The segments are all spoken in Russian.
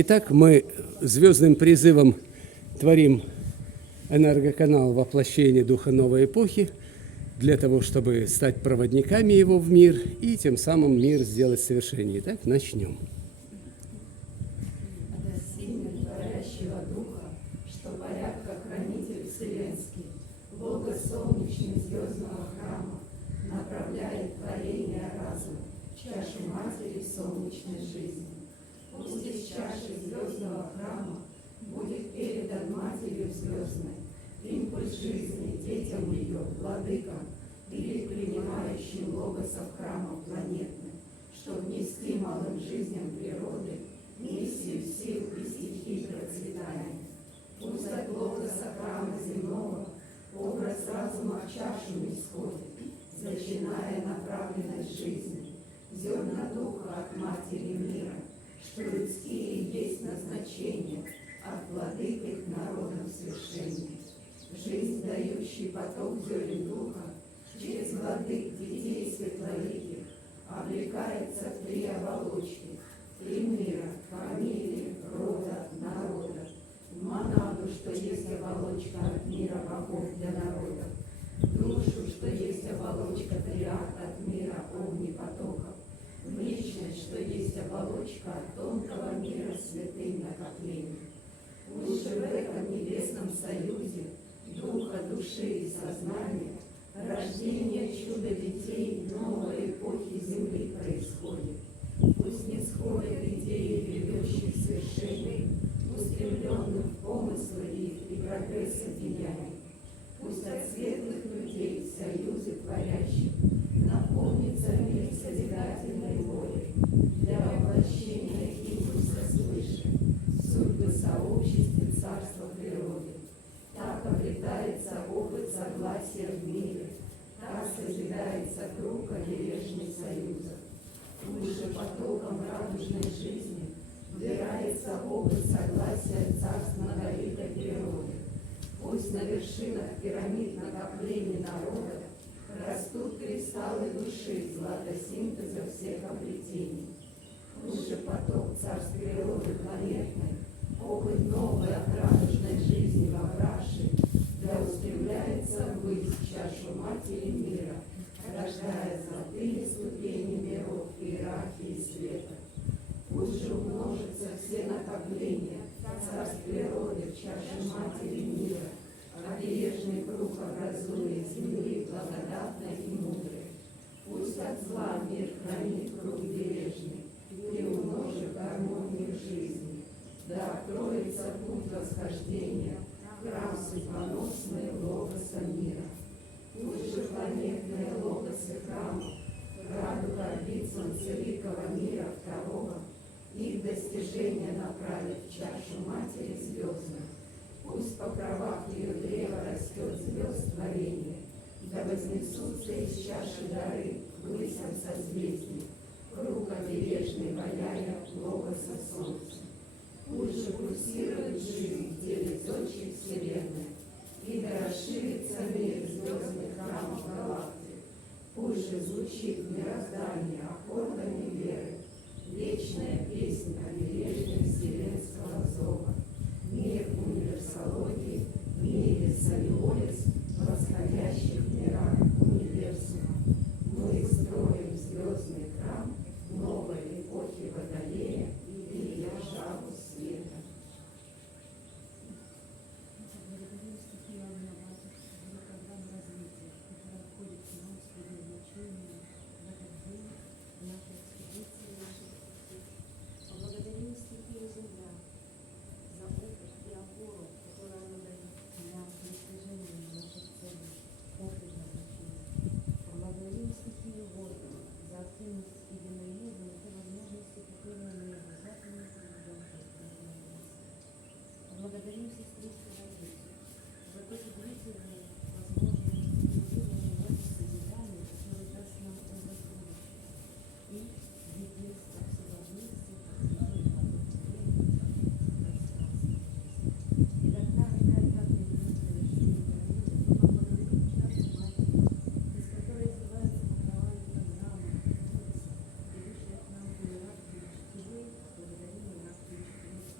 Итак, мы звездным призывом творим энергоканал воплощения Духа Новой Эпохи для того, чтобы стать проводниками его в мир и тем самым мир сделать совершеннее. Итак, начнем. Творящего Духа, что порядка хранитель вселенский, Бога солнечный звездного храма, направляет творение разума в чашу матери солнечной жизни. Пусть из чаши звездного храма будет передан матерью звездной импульс жизни детям ее, владыкам, или принимающим логосов храмов планетных, чтобы нести малым жизням природы миссию сил и стихий процветания. Пусть от логоса храма земного образ разума в чашу не сходит, зачиная направленность жизни, зерна духа от матери мира, что людские есть назначения от владык народов свершения. Жизнь, дающий поток зерен духа, через владык детей светлоликих, облекается в три оболочки, три мира, фамилии, рода, народа, в монаду, что есть оболочка от мира богов для народов, душу, что есть оболочка триад от мира огнепотоков, в личность, что есть оболочка от тонкого мира святым накоплений. Пусть же в этом небесном союзе духа, души и сознания рождение чуда детей новой эпохи Земли происходит. Пусть не сходят идеи ведущих свершений, устремленных в помыслы их и прогресса деяний. Пусть от светлых людей в союзе творящих наполнится мир созидательной волей для воплощения импульса свыше, судьбы сообществе царства природы. Так обретается опыт согласия в мире, так созидается круг обережных союзов. Пусть же потоком радужной жизни вбирается опыт согласия царств многоликой природы. Пусть на вершинах пирамид накоплений народов растут кристаллы души златосинтеза всех обретений. Пусть же поток царств природы планетной, опыт новой радужной жизни во Браше, да устремляется ввысь в чашу матери мира, рождая золотые ступени миров иерархии света. Пусть же умножатся все накопления царств природы в чаше матери мира, обережный круг образует земли благодатной и мудрой. Пусть от зла мир хранит круг бережный, приумножив гармонию жизни. Да откроется путь восхождения, храм судьбоносный логоса мира. Пусть же планетные логосы храмов, радуга орбит солнцеликого мира второго, их достижения направят в чашу матери звездной. Пусть по правах ее древа растет звезд творения, да вознесутся из чаши дары к высям созвездий, круг обережный ваяя логоса солнца. Пусть же пульсирует жизнь в деле зодчих вселенной, и да расширится мир звездных храмов галактик. Пусть же звучит мироздание аккордами веры, вечная песня обережной вселенского зова. Мир универсологии, в мире солиолис, восходящих в мирах универсума. Мы строим звездный храм новой эпохи Водолея и державу света. Поблагодарим стихию земля за опыт и опору, которую она дает для достижения наших целей по предназначению. Поблагодарим стихию воздуха за активность единоюга и за возможности купирования обязательно поведенных. Поблагодарим сестрицу воды за тот удивительный возможность культивирования опыта созидания, который даст нам образ будущего и единство всего вместе, и до каждой этапе завершения пирамиды мы поблагодарим чашу матери, из которой изливается покрование программа, ведущая к нам в иерархию чтевой, благодарим иерархию чтевых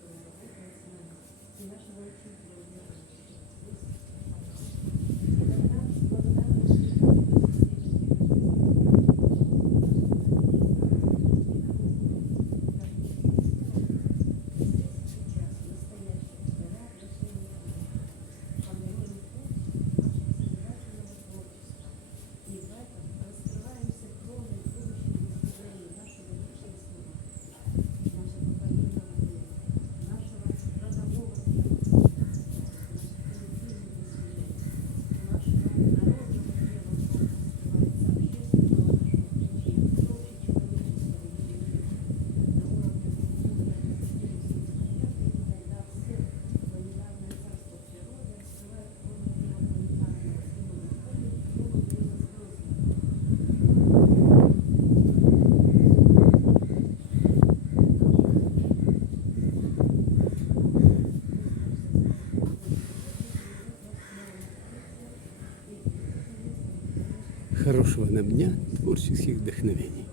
Хорошего нам дня, творческих вдохновений.